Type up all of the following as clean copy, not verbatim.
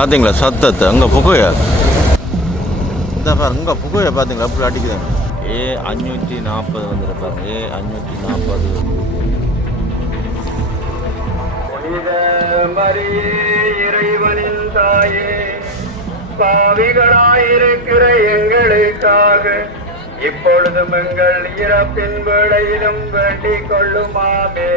பார்த்தீங்களா சத்தத்தை அங்கே புகையா இந்த பாருங்க இங்கே புகையை பார்த்தீங்களா அப்படி அடிக்குதாங்க. 540 வந்துடு பாருங்க. 540. இறைவனின் தாயே, பாவிகளாயிருக்கிற எங்களுக்காக இப்பொழுதும் எங்கள் இறப்பின் வேளையிலும் வேண்டிக் கொள்ளுமாமே.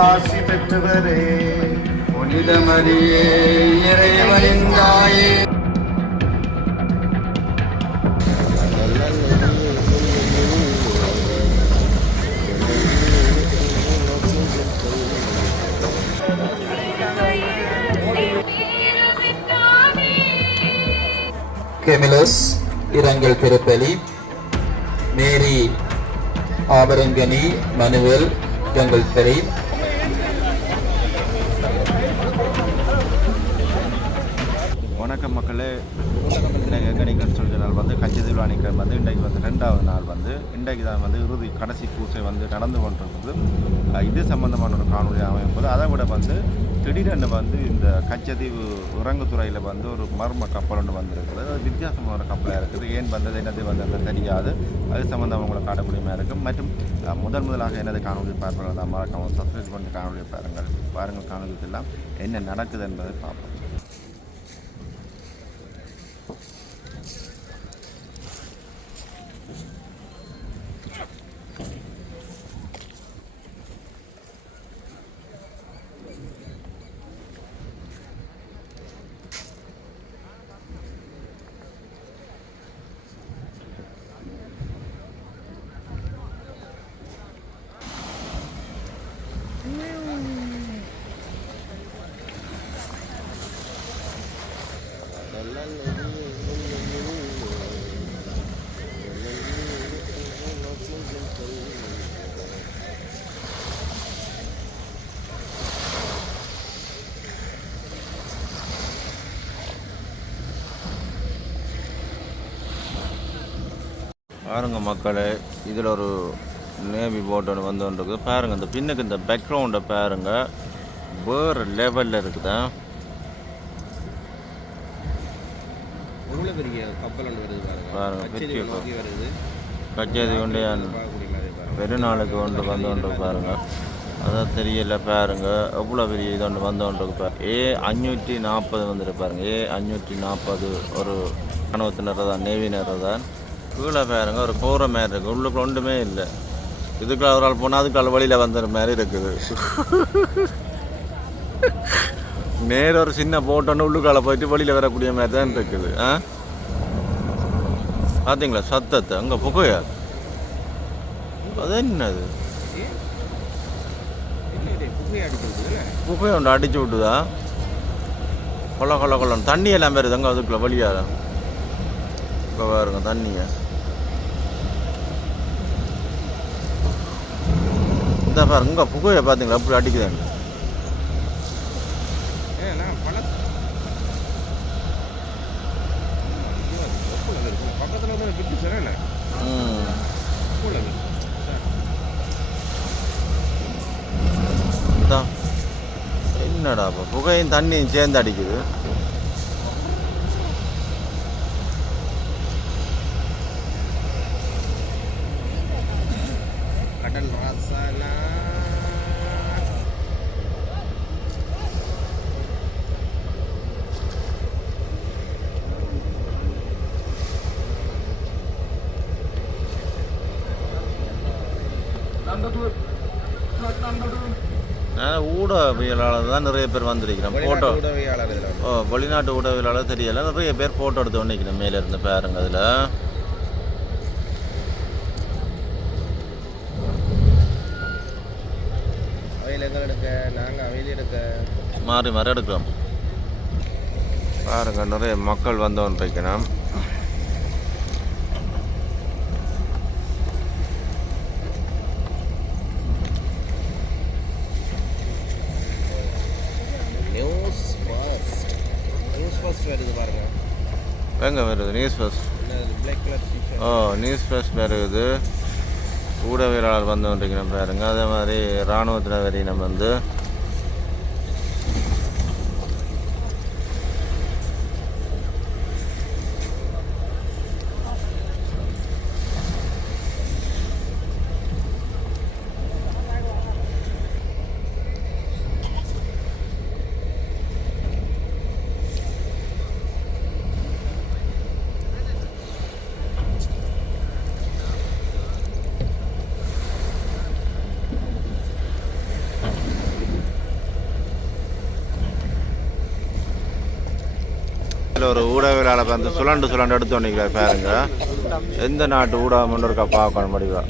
ஆசி பெற்றவரே, புனித மரியே, இறைவனின் தாயே, கெமிலஸ் இரங்கல் திருப்பலி. மேரி ஆபரங்கனி மனுவேல் இரங்கல் பெரி. வணக்கம் மக்களே. இன்றைக்கு எங்கனிக்கன்னு சொல்கிற நாள் வந்து கச்சதீவு அணிக்கல் வந்து இன்றைக்கு வந்து 2வது நாள் வந்து இன்றைக்கு தான் வந்து இறுதி கடைசி பூசை வந்து நடந்து கொண்டிருக்குது. இது சம்பந்தமான ஒரு காணொலி அமைப்பது. அதை விட வந்து திடீரென்று வந்து இந்த கச்சதீவு இறங்குத்துறையில் வந்து ஒரு மர்ம கப்பல் ஒன்று வந்திருக்குது. அது வித்தியாசமான கப்பலாக இருக்குது. ஏன் வந்தது என்னது வந்தது தெரியாது. அது சம்மந்தம் அவங்களை காணக்கூடியமாக இருக்கும். மற்றும் முதலாக எனது காணொலி பார்ப்பவர்கள் தான் மறக்காமல் சப்ஸ்கிரைப் பண்ணி காணொலி பாருங்கள் காணொலிக்கெல்லாம் என்ன நடக்குது என்பதை பார்ப்போம். பாருங்க மக்களே, இதில் ஒரு நேவி போட் ஒன்று வந்து ஒன்று இருக்குது. பாருங்கள் இந்த பின்னுக்கு இந்த பேக்ரவுண்டை பாருங்கள், வேறு லெவலில் இருக்குதா. பெரிய கப்பல் ஒன்று வருது பாருங்க, பெரிய வருது. கச்சேரி கொண்டு பெருநாளுக்கு ஒன்று வந்து ஒன்று பாருங்கள். அதான் தெரியல பாருங்க, எவ்வளோ பெரிய இது ஒன்று வந்து ஒன்று பாரு. 540 வந்துட்டு பாருங்க. 540 ஒரு இராணுவத்தினர் தான், நேவினர் தான். கீழே பாருங்க ஒரு கோர மாதிரி இருக்குது. உள்ளுக்குள்ள ஒன்றுமே இல்லை. இதுக்குள்ள ஒரு ஆள் போனால் அதுக்குள்ள வழியில் வந்துடுற மாதிரி இருக்குது. நேர ஒரு சின்ன போட்டோன்னு உள்ளுக்கால போயிட்டு வழியில் வரக்கூடிய மாதிரி தான் இருக்குது. பார்த்தீங்களா சத்தத்தை அங்கே புகையா அது என்னது புகை ஒன்று அடிச்சு விட்டுதா. கொள்ளன்னு தண்ணி எல்லாம் வருது அங்கே அதுக்குள்ள வழியாக. இப்போ பாருங்க தண்ணியை இந்த பாருங்க இங்கே புகையை பார்த்தீங்களா அப்படி அடிக்குதாங்க. என்னடா புகையும் தண்ணியும் சேர்ந்து அடிக்குது. கடல் ராசானா ஊடகவியலாளர் தான் நிறைய பேர் வந்திருக்கிறேன். ஃபோட்டோ வெளிநாட்டு ஊடகவியலாளர் தெரியல, நிறைய பேர் ஃபோட்டோ எடுத்து வந்துக்கிறேன் மேலே இருந்து பாருங்க. அதில் மாறி மாறி எடுக்கிறோம் பாருங்க. நிறைய மக்கள் வந்தவன் வைக்கணும். வருது பாருங்க. எங்கே வருது நியூஸ் ஃபர்ஸ்ட்? நியூஸ் ஃபர்ஸ்ட் வருது. ஊடகவியலாளர் வந்து கொண்டிருக்கிறோம் பாருங்க. அதே மாதிரி இராணுவத்தில் வரி நம்ம வந்து ஒரு ஊடகவியலாளர் வந்து சுழண்டு எடுத்து வந்துக்கிறார் பாருங்க. எந்த நாட்டு ஊடகம் ஒன்று இருக்கா பார்க்கணும் முடிவா.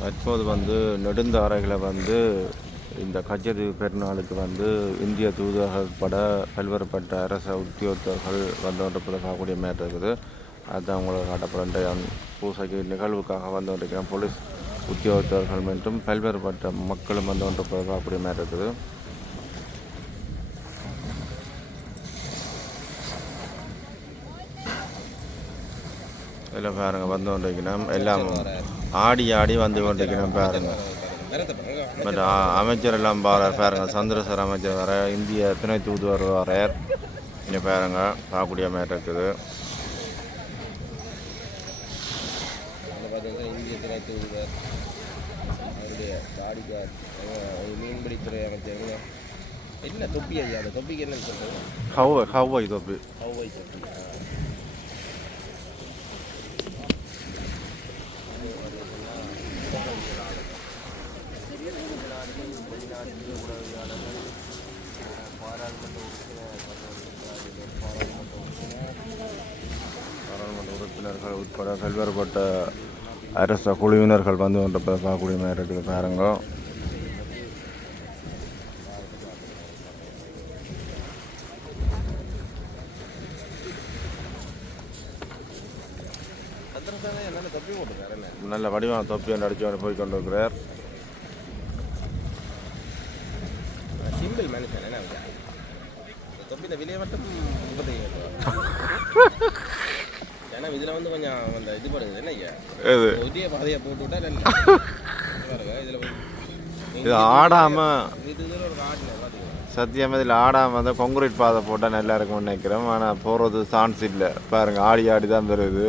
தற்போது வந்து நெடுந்தாரைகளை வந்து இந்த கச்சேரி பெருநாளுக்கு வந்து இந்திய தூதர்கள் உட்பட பல்வேறுபட்ட அரச உத்தியோகத்தர்கள் வந்து கொண்டிருப்பதை பார்க்கக்கூடிய மாதிரி இருக்குது. அதுதான் உங்களுக்கு காட்டப்படுற பூசைக்கு நிகழ்வுக்காக வந்து கொண்டிருக்கிறேன். போலீஸ் உத்தியோகத்தர்கள் மற்றும் பல்வேறுபட்ட மக்களும் வந்து கொண்டிருப்பதை பார்க்கக்கூடிய மாதிரி இருக்குது. இதில் பாருங்க வந்து கொண்டிருக்கணும். எல்லாம் ஆடி வந்து கொண்டிருக்கணும் பாருங்க. பட் அமைச்சர் எல்லாம் பாருங்க. சந்திரசேகர் அமைச்சர் வர, இந்திய துணை தூதுவர் வரார். இங்கே பாருங்க பார்க்கக்கூடிய மாதிரி இருக்குது. இந்திய துணை தூதுவர், அவருடைய பாடிகார்ட், மீன்பிடித்துறை அமைச்சருங்க. என்ன தொப்பி ஐயா? அந்த தொப்பிக்கு என்னன்னு சொல்றது? ஹவ்வை தொப்பி. ஹவ்வை தொப்பி. பாராளுமன்ற உறுப்பினர்கள் உட்பட பல்வேறுபட்ட அரச குழுவினர்கள் வந்து கொண்டிருப்பதை பார்க்கக்கூடிய மாதிரி இருக்குது பாருங்க. நல்ல வடிவான தொப்பி ஒன்று அடிச்சு கொண்டு போய் கொண்டிருக்கிறார். சிம்பிள் மனுஷன் என்ன தொப்பின விலையை மட்டும் 35,000. ஏன்னா இதில் வந்து கொஞ்சம் அந்த இது படுது என்ன ஐயா, ஒரே பாதையை போட்டு விட்டா இதில் இது ஆடாம இது ஒரு ஆடின சத்தியமாக இதில் ஆடாமல் தான் கான்கிரீட் பாதை போட்டால் நல்லா இருக்கும்னு நினைக்கிறோம். ஆனால் போகிறது சான்ஸ் இல்லை பாருங்கள். ஆடி தான் வருது.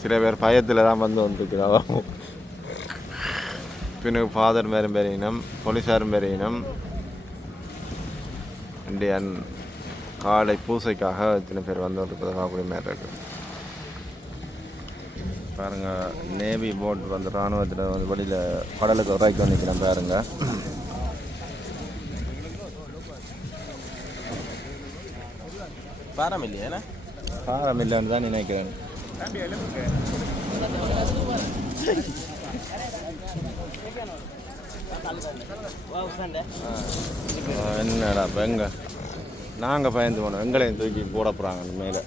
சில பேர் பயத்தில் தான் வந்து வந்துருக்கிறோம். பின்னுக்கு ஃபாதர் மேலும் பெரியணும், போலீஸாரும் பெரியணும். இந்தியன் காலை பூசைக்காக இத்தனை பேர் வந்து இருப்பதை பார்க்கக்கூடிய மாதிரி இருக்குது பாருங்கள். நேவி போட் வந்து இராணுவத்தில் வந்து வெளியில் கடலுக்கு உரைக்கு வந்துக்கிறேன் பாருங்கள். பாரம் இல்லையா? பாரம் இல்லைன்னு தான் நினைக்கிறேன். என்னடா இப்போ எங்கே நாங்கள் பயந்து போனோம், எங்களையும் தூக்கி போட போகிறாங்க மேலே.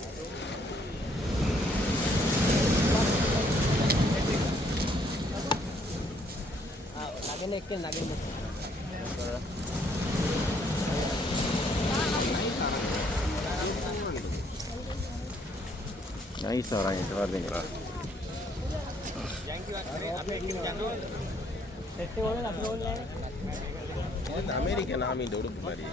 நைஸாக வாங்கிட்டு வர்றீங்களா? அமெரிக்கன் ஆர்மியின் உடுப்பு மாதிரி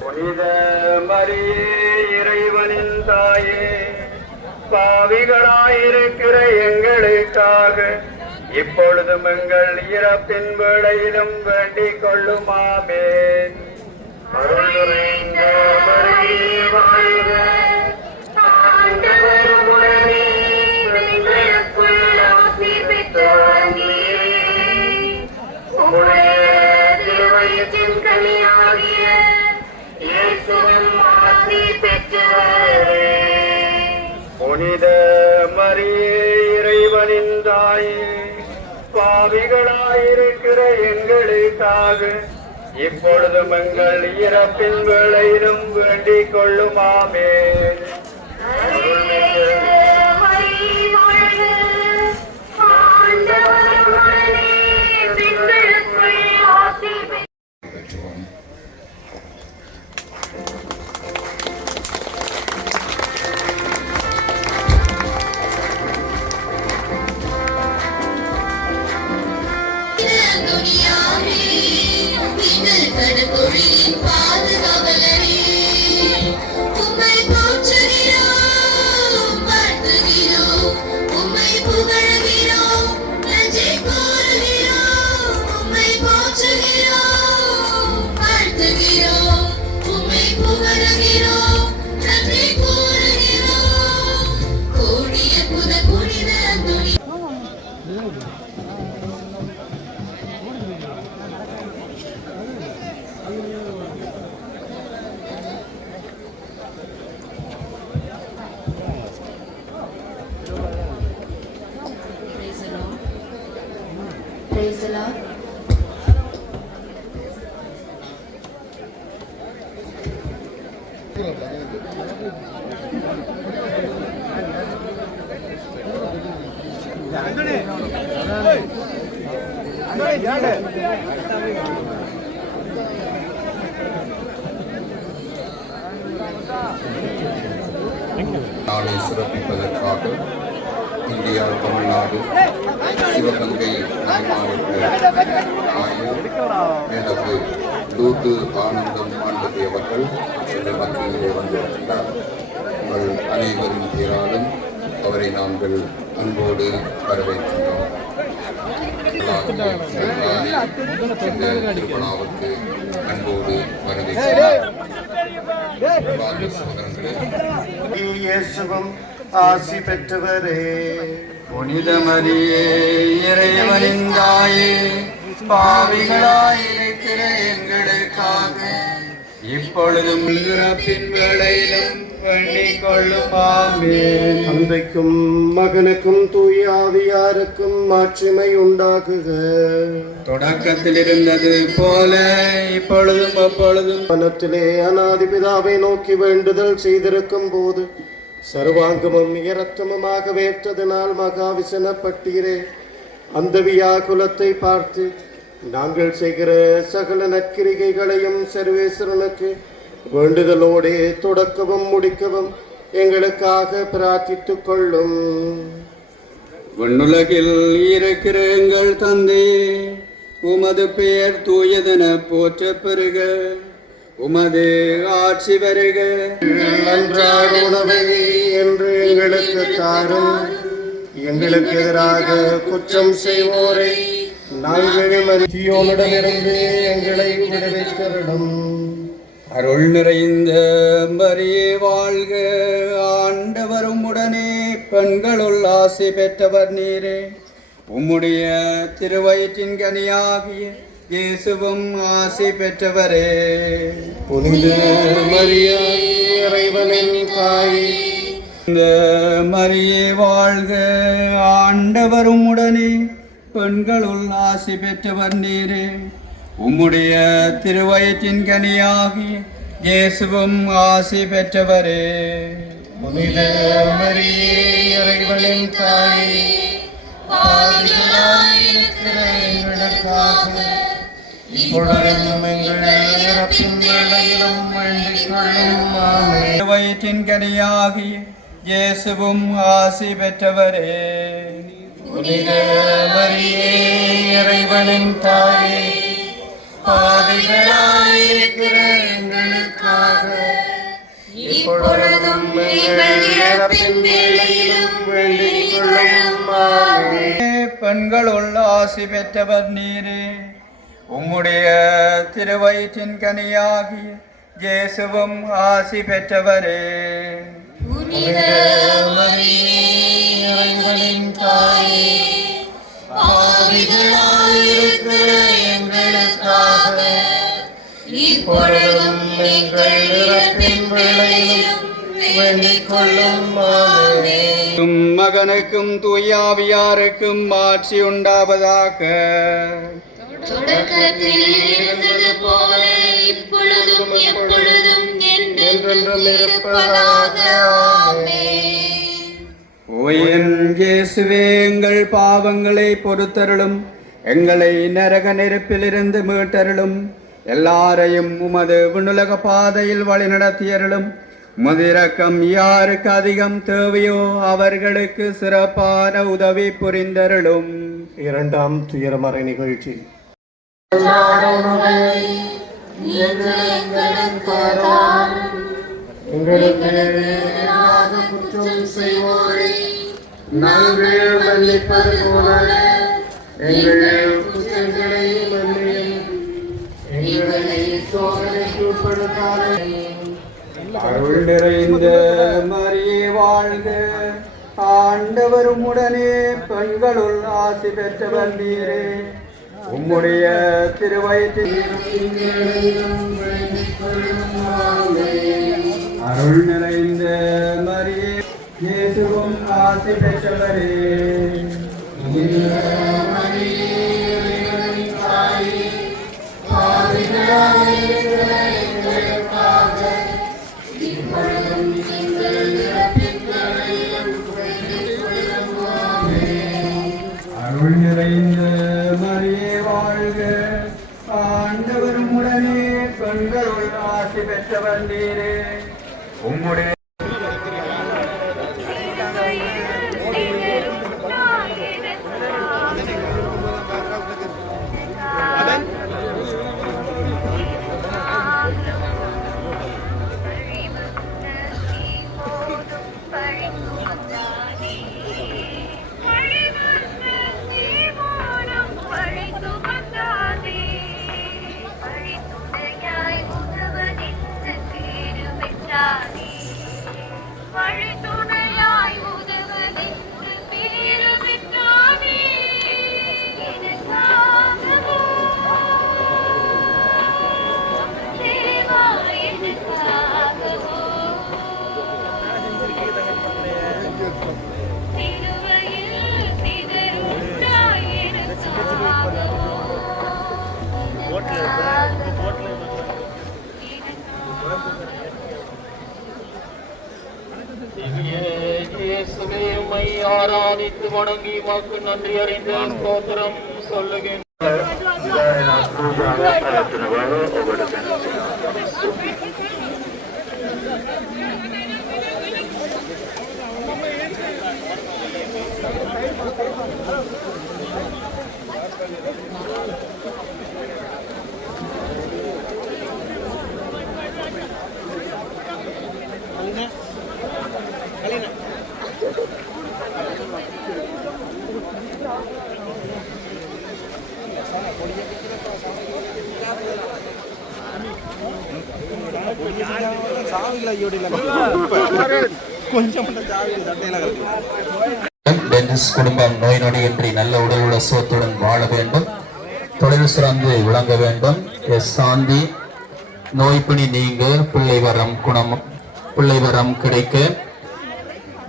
புனித மரியே இறைவனின் தாயே, பாவிகளாயிருக்கிற எங்களுக்காக இப்பொழுதும் எங்கள் இறப்பின் வேளையிலும் வேண்டிக் கொள்ளுமாமேன். அருள் நிறைந்த மரியே வாழ்க, ஆண்டவர் உடனே பெண்களுக்குள் ஆசி பெற்றவர் நீரே. உம்முடைய திருவயிற்றின் கனியாகிய இயேசுவும் ஆசி பெற்றவரே. புனித மரியே இறைவனின் தாயே, பாவிகளாயிருக்கிற எங்களுக்காக இப்பொழுதும் எங்கள் இறப்பின் வேளையிலும் வேண்டிக் கொள்ளுமாமேன். Praise the Lord. நாளை சிறப்பிப்பதற்காக இந்தியா, தமிழ்நாடு, சிவகங்கை மாவட்ட ஆயர் மேதகு தூது ஆனந்தம் ஆண்டது அவர்கள் எங்கள் மத்தியிலே வந்திருக்கின்றார். உங்கள் அனைவரின் பேராலும் அவரை நாங்கள் அன்போடு வரவேற்கின்றோம். இந்த திருவிழாவுக்கு அன்போடு வரவேற்கிறோம். சகோதரர்களே, இயேசுவும் ஆசி பெற்றவரே. புனித மரியே இறைவனின் தாயே, பாவிகளாயிருக்கிற எங்களுக்காக இப்பொழுதும் இறப்பின் வேளையிலும் வேண்டிக் கொள்ளுமாமேன். தந்தைக்கும் மகனுக்கும் தூய ஆவியாருக்கும் மாட்சிமை உண்டாகுக. தொடக்கத்தில் இருந்தது போல இப்பொழுதும் அப்பொழுதும் மனத்திலே அநாதிபிதாவை நோக்கி வேண்டுதல் செய்திருக்கும் போது சர்வாங்கமும் இரத்தமுமாக வேற்றதனால் மகாவிசனப்பட்டீரே. அந்த வியாகுலத்தை பார்த்து நாங்கள் செய்கிற சகல நற்கிரிகைகளையும் சர்வேஸ்வரனுக்கு வேண்டுதலோடே தொடக்கவும் முடிக்கவும் எங்களுக்காக பிரார்த்தித்துக் கொள்ளும். விண்ணுலகில் இருக்கிற எங்கள் தந்தை, உமது பெயர் தூயதென போற்ற பெறுக. உமது ஆட்சி வருக. நன்றாக உணவை என்று எங்களுக்கு தாரும். எங்களுக்கு எதிராக குற்றம் செய்வோரை நாங்கள் தீயோனிடமிருந்து எங்களை விடுவித்தருளும். அருள் நிறைந்த மரியே வாழ்க, ஆண்டவரும் உடனே பெண்களுள் ஆசி பெற்றவர் நீரே. உம்முடைய திருவயிற்றின் கனியாகிய இயேசுவும் ஆசி பெற்றவரே. புனித மரியே இறைவனின் தாயே, இந்த மரியே வாழ்க, ஆண்டவரும் உடனே பெண்களுள் ஆசி பெற்றவர் நீரே. உம்முடைய திருவயிற்றின் கனியாகி இயேசுவும் ஆசி பெற்றவரே. புனித மரியே இறைவனின் தாயே, பாவிகளாயிருக்கிற எங்களுக்காக இப்பொழுதும் எங்கள் இறப்பின் வேளையிலும் வேண்டிக் கொள்ளும். ஆமென். திருவயிற்றின் கனியாகி இயேசுவும் ஆசி பெற்றவரே. புனித மரியே இறைவனின் தாயே, பாவிகளாயிருக்கிற எங்களுக்காக இப்பொழுதும் எங்கள் இறப்பின் வேளையிலும் வேண்டிக் கொள்ளும் ஆமென். பெண்களுள் ஆசி பெற்றவர் நீரே, உம்முடைய திருவயிற்றின் கனியாகிய இயேசுவும் ஆசி பெற்றவரே. புனித மரியே, இறைவனின் தாயே, பாவிகளாயிருக்கிற எங்களுக்காக இப்பொழுதும் எங்கள் இறப்பின் வேளையிலும் வேண்டிக் கொள்ளும் ஆமென். மகனுக்கும் தூயாவியாருக்கும் ஆட்சி உண்டாவதாக. தொடக்கத்தில் இருந்தது போல இப்பொழுதும் எப்பொழுதும் என்றென்றும் இருப்பதாக ஆமென். ஓயன் இயேசுவே, எங்கள் பாவங்களை பொறுத்தருளும், எங்களை நரக நெருப்பிலிருந்து மீட்டருளும், எல்லாரையும் உமது விண்ணுலக பாதையில் வழிநடத்தியருளும். உமது இரக்கம் யாருக்கு அதிகம் தேவையோ அவர்களுக்கு சிறப்பான உதவி புரிந்தருளும். இரண்டாம் துயரமறை நிகழ்ச்சி. எங்களுக்கு எதிராக குற்றம் செய்வோரை நாங்கள் மன்னிப்பது போல எங்கள் குற்றங்களை மன்னியும். எங்களை சோதனைக்கு உட்படுத்தாதேயும். அருள் நிறைந்த மரியே வாழ்க, ஆண்டவர் உம்முடனே, பெண்களுள் ஆசி பெற்றவர் நீரே, உம்முடைய திருவயிற்றில் அருள் நிறைந்த மரியே, இயேசுவும் ஆசி பெற்றவரே. அருள் நிறைந்த மரியே வாழ்க, ஆண்டவர் உம்முடனே, பெண்களுள் ஆசி பெற்றவர் நீரே, உம்முடைய ஆராதித்து வணங்கி வாக்கு நன்றி அறிந்து ஸ்தோத்திரம் சொல்லுகின்ற டென்னிஸ் குடும்பம் நோய் நொடியின்றி நல்ல உடலுள்ள சோத்துடன் வாழ வேண்டும், தொழில் சிறந்து விளங்க வேண்டும். எஸ் சாந்தி நோய்பிணி நீங்க, பிள்ளை வரம் கிடைக்க.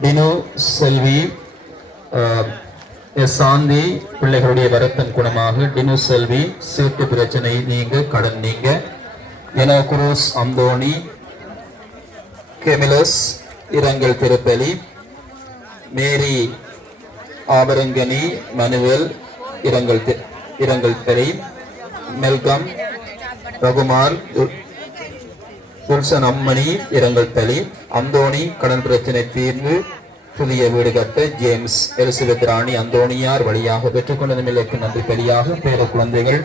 டினு செல்வி எஸ் சாந்தி பிள்ளைகளுடைய வரத்தின் குணமாக. டினு செல்வி சீட்டு பிரச்சனை நீங்க, கடன் நீங்க. எனோகுரோஸ் அந்தோணி கெமிலஸ் இரங்கல் திருப்பலி. மேரி ஆபரங்கனி மனுவேல் இரங்கல் பெரி. மெல்கம் ரகுமார் துல்சன் அம்மணி இரங்கல் தளி. அந்தோணி கடன் பிரச்சனை தீர்வு, புதிய வீடு கட்ட. ஜேம்ஸ் எலிசபெத் ராணி அந்தோணியார் வழியாக பெற்றுக்கொண்ட நிலைக்கு நன்றி பலியாக பேர குழந்தைகள்